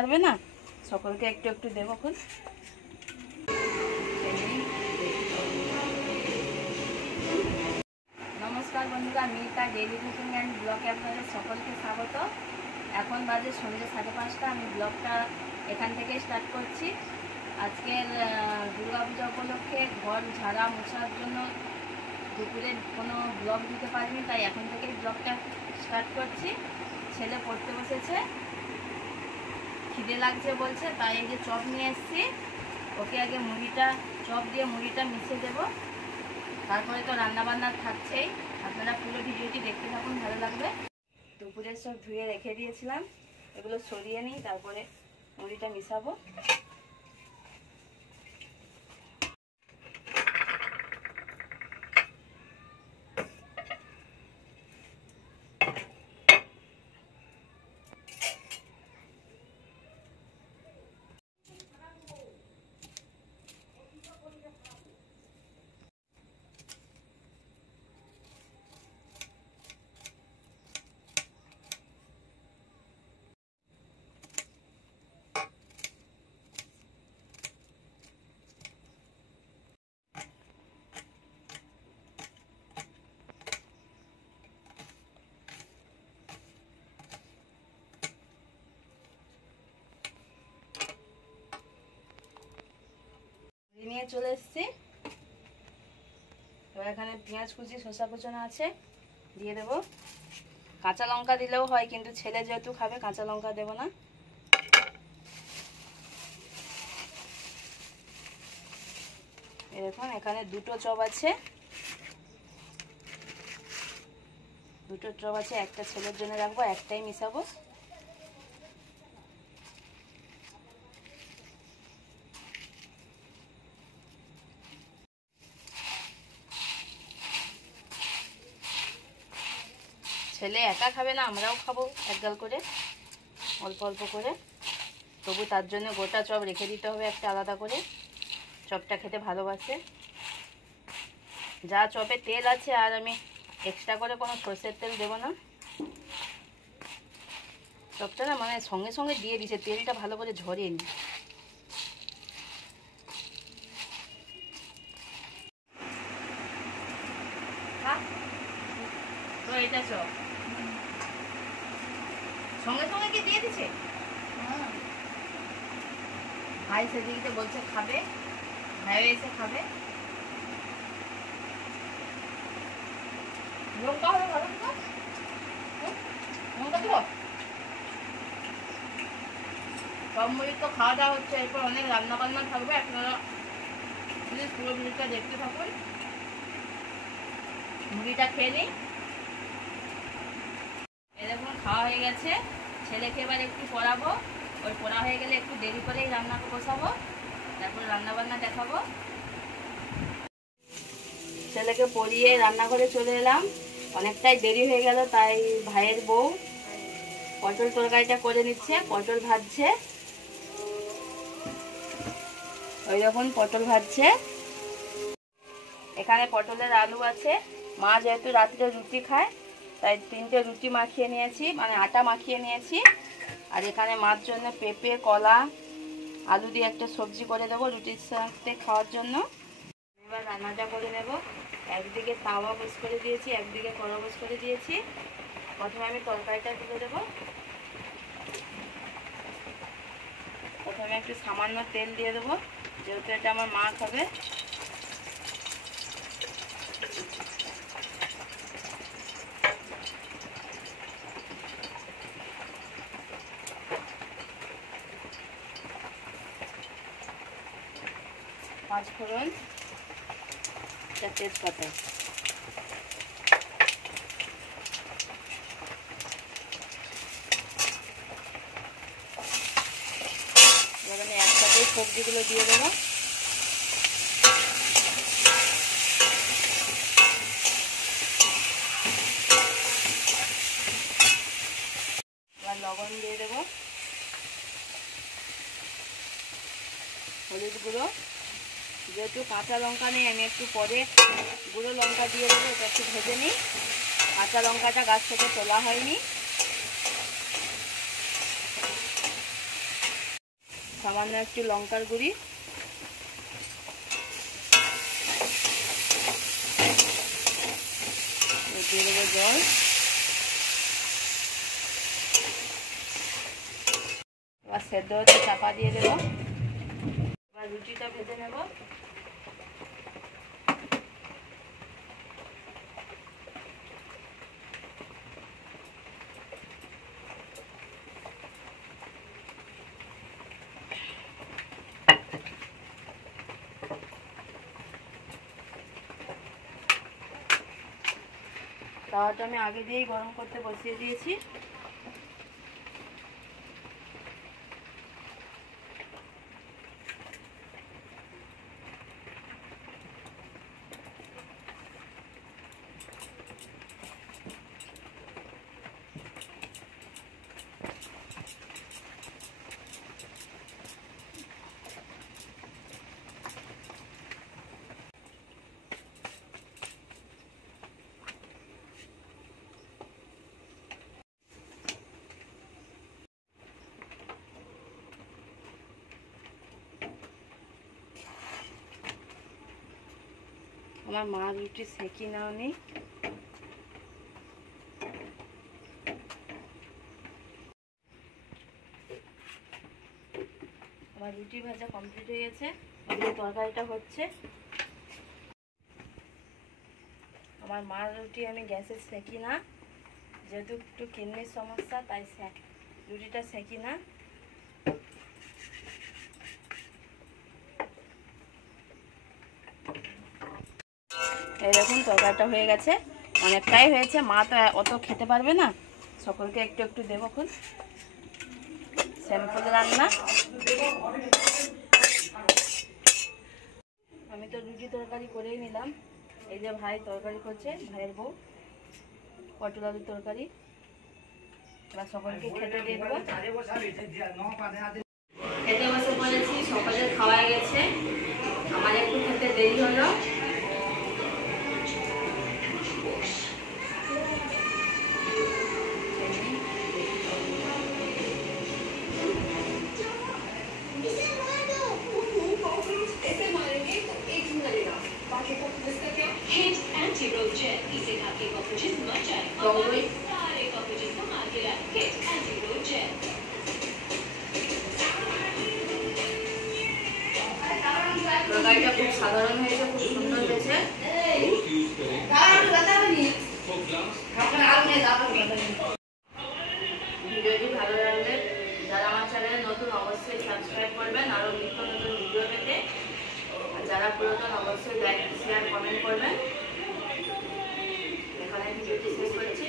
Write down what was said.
পারবে না, সকলকে একটু একটু দেবো। এখন নমস্কার বন্ধুরা, মিতা ডেইলি কুকিং অ্যান্ড ব্লগে আপনাদের সকলকে স্বাগত। এখন বাজে সন্ধ্যে 5:30। আমি ব্লগটা এখান থেকে স্টার্ট করছি। আজকের দুর্গাপূজা উপলক্ষে ঘর ঝাড়া মোছার জন্য দুপুরে কোনো ব্লগ দিতে পারিনি, তাই এখন থেকেই ব্লগটা স্টার্ট করছি। ছেলে পড়তে বসেছে, খিদে লাগছে বলছে, তাই এই যে চপ নিয়ে এসেছি। ওকে আগে চপ দিয়ে মুড়িটা মিশিয়ে দেবো, তারপরে তো রান্নাবান্না থাকছেই। আপনারা পুরো ভিডিওটি দেখতে থাকুন, ভালো লাগবে। দুপুরের সব ধুয়ে রেখে দিয়েছিলাম, এগুলো সরিয়ে নিই, তারপরে মুড়িটা মিশাবো। নিয়ে চলে এসেছি। এবার এখানে পেঁয়াজ কুচি, শসা কুচানো আছে, দিয়ে দেবো। কাঁচা লঙ্কা দিলেও হয়, কিন্তু ছেলে যেহেতু খাবে কাঁচা লঙ্কা দেবো না। দেখুন এখানে দুটো চপ আছে, একটা ছেলের জন্য রাখবো, একটাই মিশাবো। ছেলে একা খাবে না, আমরাও খাবো এক গাল করে, অল্প অল্প করে। তবু তার জন্য গোটা চপ রেখে দিতে হবে একটা আলাদা করে। চপটা খেতে ভালোবাসে। যা চপে তেল আছে, আর আমি এক্সট্রা করে কোনো সরষের তেল দেবো না। চপটা না মানে সঙ্গে সঙ্গে দিয়ে দিছে, তেলটা ভালো করে ঝরিয়ে নি। এটা চপ সঙ্গে সঙ্গে কি দিয়ে দিছে? ভাই সেদিকে বলছে খাবে, ভাই এসে খাবে। লঙ্কা হবে ভালো তো, লঙ্কা দিব। সব মুড়ি তো খাওয়া দাওয়া হচ্ছে, এরপর অনেক রান্না বান্না থাকবে। আপনারা প্লিজ পুরো ভিডিওটা দেখতে থাকুন। মুড়িটা খেয়ে নিই। এরকম খাওয়া হয়ে গেছে, ছেলেকে এবার একটু পড়াবো। ওই পড়া হয়ে গেলে একটু দেরি করেই রান্নাকে বসাবো, তারপরে রান্নাবান্না দেখাবো। ছেলেকে পড়িয়ে রান্নাঘরে চলে এলাম, অনেকটাই দেরি হয়ে গেল, তাই ভাইয়ের বউ পটল তরকারিটা করে নিচ্ছে। পটল ভাজছে, ওই রকম পটল ভাজছে। এখানে পটলের আলু আছে। মা যেহেতু রাত্রে রুটি খায়, তাই 3টে রুটি মাখিয়ে নিয়েছি, মানে আটা মাখিয়ে নিয়েছি। আর এখানে মার জন্য পেঁপে, কলা, আলু দিয়ে একটা সবজি করে দেবো রুটির সাথে খাওয়ার জন্য। এবার রান্নাটা করে নেব। একদিকে তাওয়া বস করে দিয়েছি, একদিকে কড়া বস করে দিয়েছি। প্রথমে আমি তরকারিটা তুলে দেবো। প্রথমে একটু সামান্য তেল দিয়ে দেবো, যেহেতু এটা আমার মা খাবে। পাঁচফোড়ন, একটা তেজপাতা। এবার আমি একসাথে সবজিগুলো দিয়ে দেবো। এবার লবণ দিয়ে দেবো, হলুদ গুঁড়ো। যেহেতু কাঁচা লঙ্কা নেই, আমি একটু পরে গুঁড়ো লঙ্কা দিয়ে দেবো। এটা একটু ভেজে নিই। কাঁচা লঙ্কাটা গাছ থেকে তোলা হয়নি। সামান্য একটু লঙ্কার গুঁড়ি, দিয়ে দেবো জল, এবার সেদ্ধ হচ্ছে চাপা দিয়ে দেবো। এবার রুটিটা ভেজে নেব। তাওয়াটা আমি আগে দিয়েই গরম করতে বসিয়ে দিয়েছি। আমার মা রুটি সেঁকি নাওনি। আমার রুটি ভাজা কমপ্লিট হয়ে গেছে। এদিকে তরকারিটা হচ্ছে। আমার মার রুটি আমি গ্যাসে সেঁকি না, যেহেতু একটু কিডনির সমস্যা, তাই রুটিটা সেঁকি না। এই দেখুন তরকারিটা হয়ে গেছে, অনেকটাই হয়েছে। মা তো অত খেতে পারবে না, সকলকে একটু একটু দেবো। এখন সিম্পল রান্না। আমি তো রুটি তরকারি করেই নিলাম। এই যে ভাই তরকারি করছে, ভাইয়ের বউ, পটল আলুর তরকারি। এবার সকলকে খেতে দিয়ে দেবো। খেতে বসে পড়েছি, সকলের খাওয়া গেছে, আমার একটু খেতে দেরি হলো। তরকারিটা খুব সাধারণ হয়েছে, খুব সুন্দর হয়েছে। ভিডিওটি ভালো লাগলে যারা আমার চ্যানেলে নতুন অবশ্যই সাবস্ক্রাইব করবেন আরো নিত্য নতুন ভিডিও পেতে। আর যারা পুরাতন অবশ্যই লাইক শেয়ার কমেন্ট করবেন। এখানে ভিডিওটি শেষ করছি।